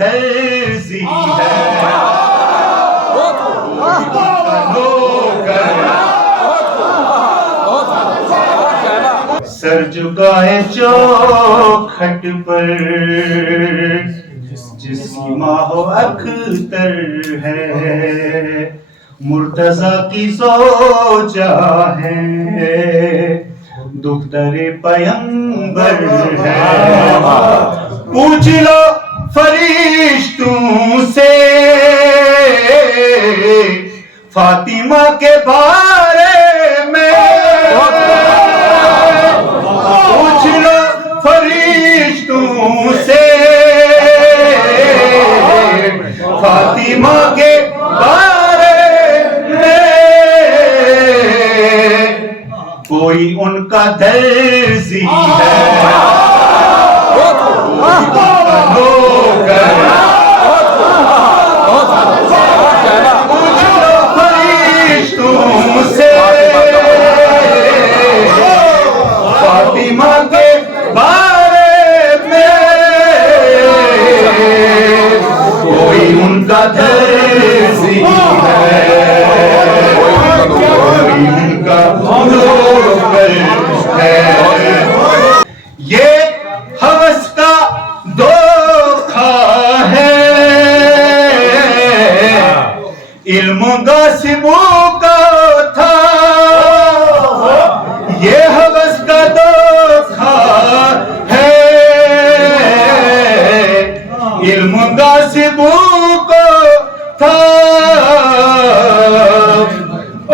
दर्जी है, सर झुकाए चौखट पर जिसकी माँ हो अख्तर है, मुर्तजा की ज़ौजा है, दुख्तरे पैगंबर है। पूछ लो फरिश्तों से फातिमा के बारे में, पूछ लो फरिश्तों से फातिमा के बारे में, कोई उनका दर्जी है, फातिमा के बारे में कोई उनका दर्जी है, कोई उनका नौकर है। ये हवस का धोखा है, इल्म गासिबों का था, ये हवस का धोखा है, इल्म गासिबों को था,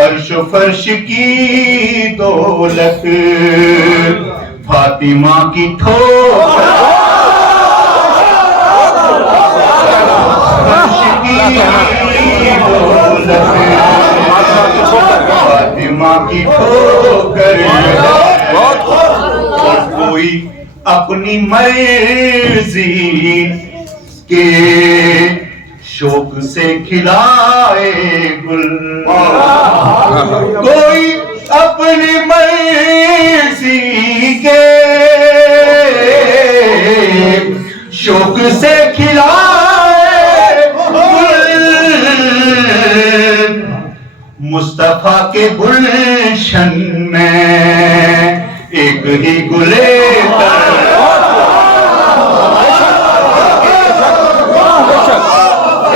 अर्श फर्श की दौलत फातिमा की ठोकर, फर्श की दौलत फातिमा की ठोकर, और कोई अपनी मर्जी के शौक से खिलाए गुल, कोई अपनी मर्जी के शौक से खिलाए गुल, मुस्तफा के गुलशन में एक ही गुलेतर,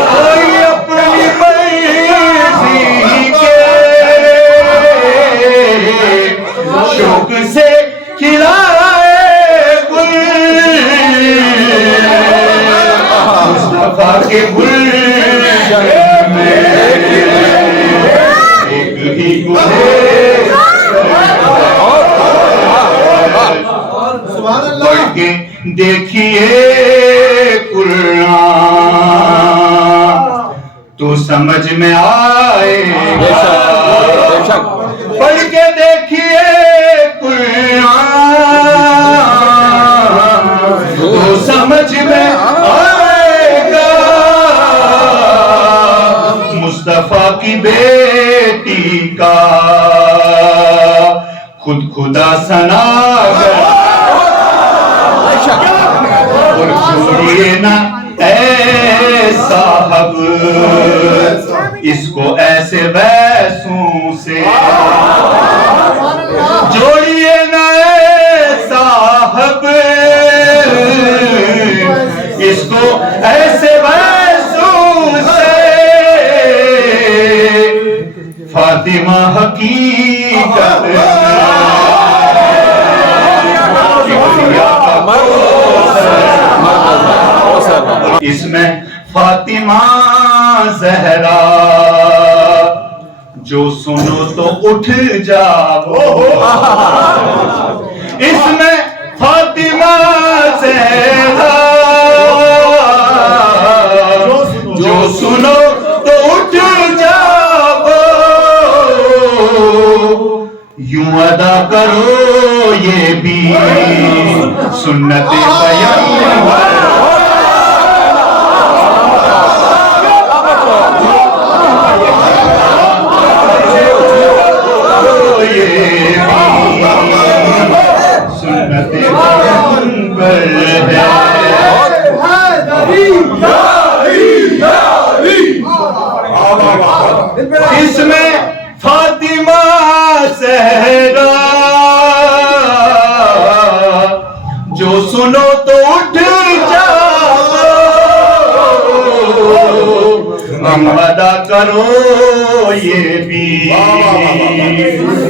कोई अपनी मर्जी के शौक से खिलाए गुल, मुस्तफा के गुलशन में एक ही गुलेतर, पढ़ के देखिए कुरान तो समझ में आएगा, पढ़ के देखिए कुरान तो समझ में आएगा, मुस्तफा की बेटी का खुद खुदा सनागर, और छोड़िए ना ऐ साहब इसको ऐसे वैसों से, जोड़िए ना ऐ साहब इसको ऐसे वैसों से, फातिमा हकीकत इसमें फातिमा ज़हरा जो सुनो तो उठ जाओ, इसमें फातिमा ज़हरा जो सुनो तो उठ जाओ, यूं अदा करो ये भी सुन्नत पैगंबर, सुन्नत पैगंबर है। इसमें फातिमा सहरा, जो सुनो तो उठ जाओ, हम अदा करो ये भी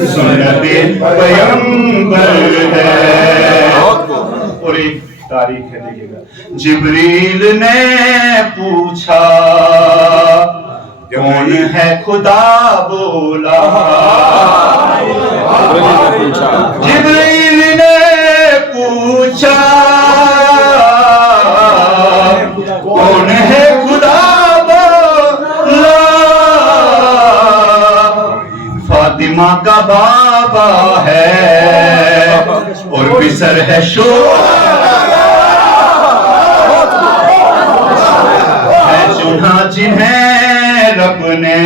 सुन्नते पैगंबर है। और एक तारीख है, देखिएगा। जिब्रील ने पूछा कौन है खुदा, बोला जिब्रील ने पूछा कौन है खुदा, बोला फातिमा का बाबा है और बिसर है चुना जिन्हें रब ने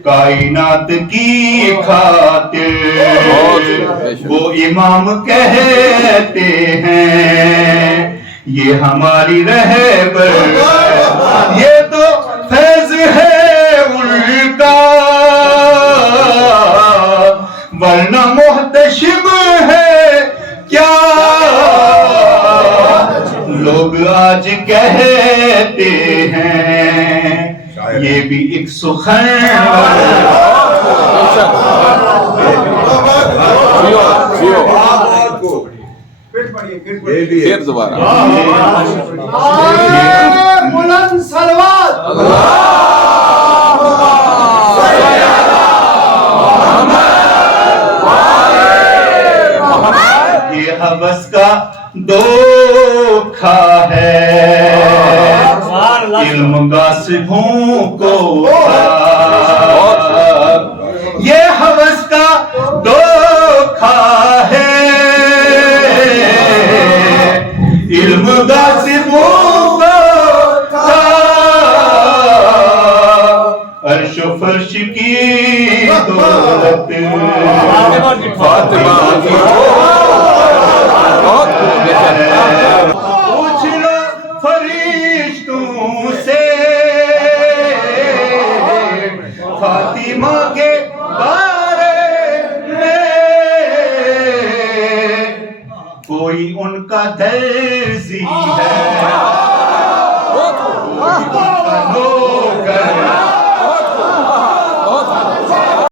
कायनात की खातिर, वो इमाम कहते हैं ये हमारी रहबर, ये तो फैज है उनका, वरना मुहतशिम है क्या। लोग आज कहते हैं ये भी एक सुखन, फिर दोबारा बुलंद सलवात। ये हवस का धोखा है, इल्म गासिबों को ये हवस का धोखा है, इल्म गासिबों को अर्श फर्श की दौलत फातिमा की पूछ लो फरिश्तों से फातिमा के बारे में, कोई उनका दर्द